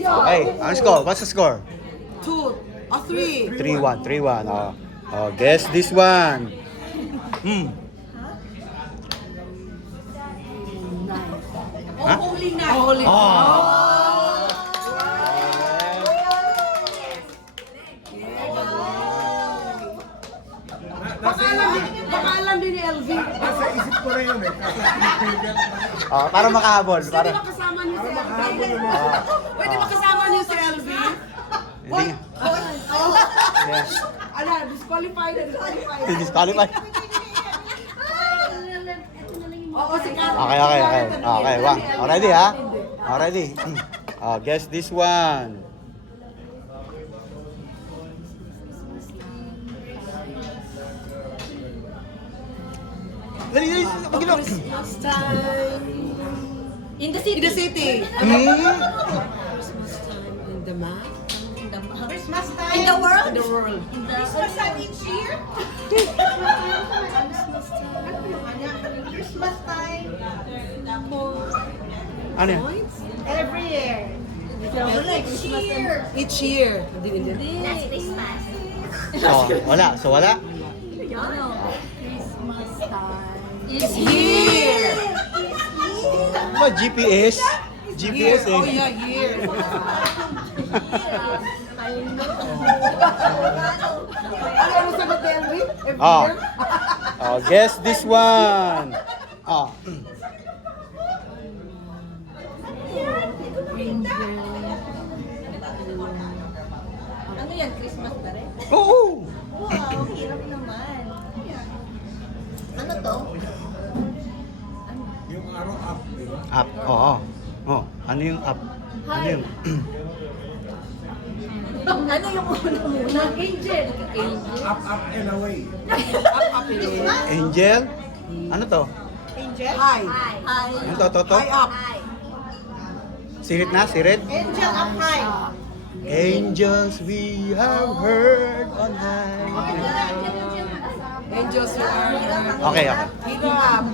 Okay, ang score? What's the score? 2 or 3. 3-1, 3-1. Guess this one. Huh? Holy night. Holy Baka alam din ni LV. Nasa isip ko rin yun eh. Para makahabol. Pwede Para... ba kasama niyo si LV? Pwede ba kasama niyo si LV? Hindi. Yes. Ano, disqualified na disqualified. Disqualified. Oo, si Kat. Okay. Ready ha? Ready. Guess this one. Dali. Christmas time. In the city. In the city. Hmm? Christmas time in the map. Christmas time. In the world. In the world. Christmas time each year. Christmas time. Ano yan? Every year. Each year. Each year. Hindi. Last Christmas. So wala? Ano? Christmas time. It's here. Ba, GPS? GPS Oh eh. yeah, here. Ano sagot ni LV? Every Ah. year? Guess this one. Ano yan? Christmas pa rin? Oo. Wow, hirap naman. Ano to? Yung araw up, di ba? Up. Oo. Ano yung up? Ano yung... Ano yung una muna? Angel. Up and away. Up in the air. Angel? Ano to? Angel? Hi. Hi. Ano to? Hi up. Hi. Sirit na? Sirit? Angel up high. Angels we have heard on high. Angels you are. Okay. Hero up.